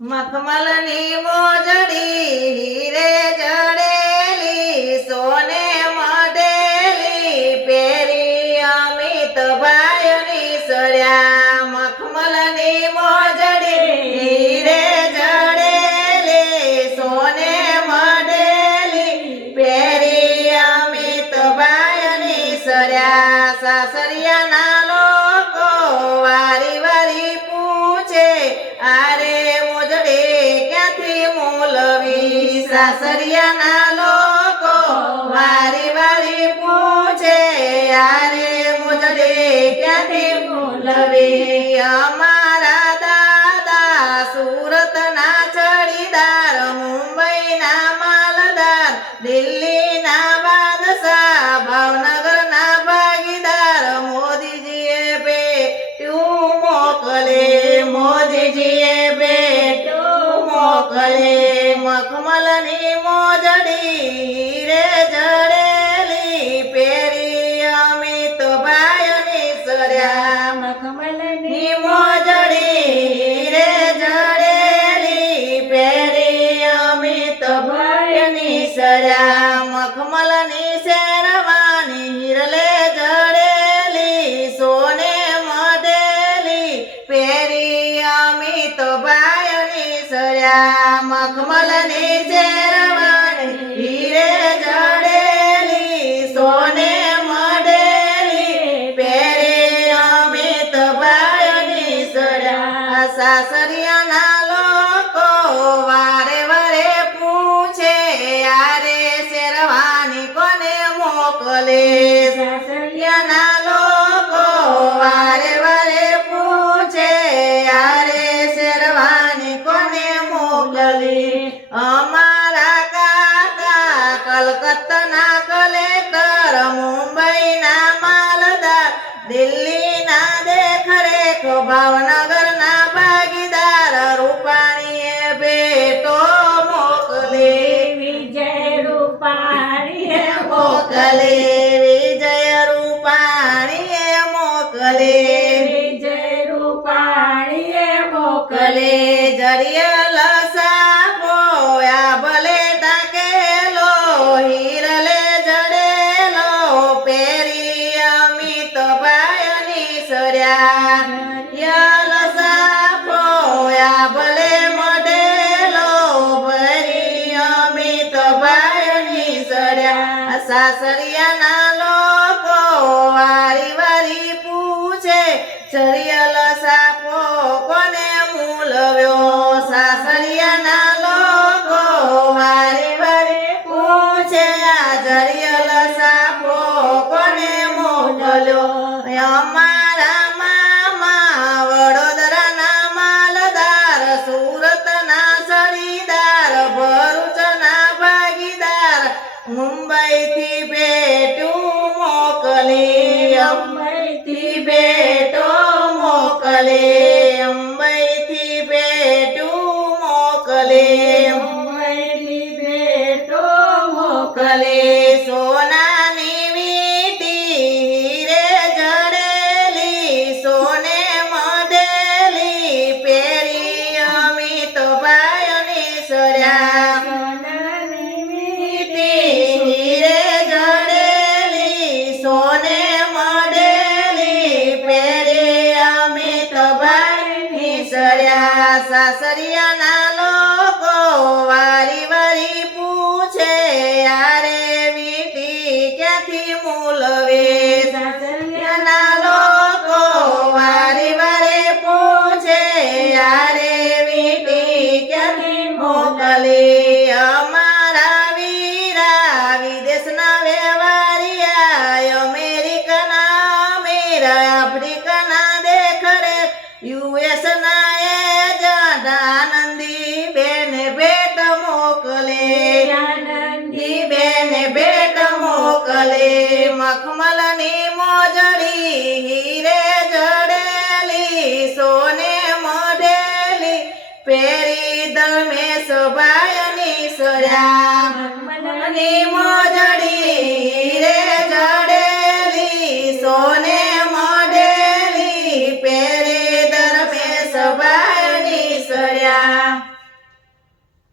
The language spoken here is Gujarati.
મખમલની મોજડી હીરે જડેલી સોને મઢેલી પેરી અમિતભાઈની સર્યા મખમલની મોજડી હીરે જડેલી સોને મઢેલી પેરી અમિતભાઈની સર્યા સાસરિયાના લોકો વારી વારી પૂછે આરે સાસરિયાના લોકો વારી વારી પૂછે યારે મોજડે ક્યાંથી મૂલવી અમારા દાદા સુરતના ચડીદાર મુંબઈના માલદાર દિલ્હીના બાદશાહ ભાવનગરના ભાગીદાર મોદીજીએ ભેટ્યું મોકલે મોદીજીએ ભેટ્યું મોકલે મખમલની મોજડી હીરે જડેલી પેરી અમિતભાઈની સર્યા મખમલની મોજડી હીરે જડેલી પેરી અમિતભાઈની સર્યા મખમલની શેરવાની હિરલે જડેલી સોને મઢેલી પેરી અમિતભાઈની સર્યા મખમલની શેરવાની હીરે જડેલી સોને મઢેલી પેરી અમિતભાઈની સર્યા સાસરિયાના લોકો વારે વારે પૂછે યારે શેરવાની કોને મોકલે સાસરિયાના લોકો વારે વારે પૂછે યારે શેરવાની કોને મોકલે અમારા કાકા કલકત્તાના કલેક્ટર મુંબઈના માલદાર દિલ્હીના દેખરેખ ભાવનગરના ભાગીદાર રૂપાણીએ ભેટો મોકલે વિજય રૂપાણીએ મોકલે વિજય રૂપાણીએ મોકલે વિજય રૂપાણીએ મોકલે જરિયલ સાપો ભલે ટાકેલો હીરલે જડેલો પેરી અમિતભાઈની સર્યા યલ સાપો ભલે મઢેલો પેરી અમિતભાઈની સર્યા સાસરિયાના લોકો વારી વારી પૂછે જરિયલ સાપો કોને મૂલવ્યો સાસરિયાના લોકો વારી વારી પૂછે આ જરિયલ સાપો કોને મોકલ્યો અમારા મામા વડોદરાના માલદાર સુરતના ચડીદાર ભરૂચના ભાગીદાર મુંબઈથી ભેટ્યું મોકલે મુંબઈથી ભેટો મોકલે મુંબઈથી ભેટ્યું મોકલે મુંબઈથી ભેટો મોકલે સોનાની વીંટી હીરે જડેલી સોને મઢેલી પેરી અમિતભાઈની સર્યા સોનાની વીંટી હીરે જડેલી સોને મઢેલી પેરી અમિતભાઈની સર્યા સાસરિયાના લોકો વારી વારી પૂછે યારે વીંટી ક્યાંથી મૂલવે સાસરિયાના લોકો વારી વારી પૂછે યારે વીંટી ક્યાંથી મોકલે અમારા વીરા વિદેશના વ્યવહારિયા અમેરિકાના અમીર આફ્રિકાના દેખરેખ યુએસના એજન્ટ આનંદી બેન ભેટ મોકલે આનંદી બેન ભેટ મોકલે મખમલની મોજડી હીરે જડેલી સોને મઢેલી પેરી ધર્મેશ ભાઈની સર્યા મખમલની મોજડી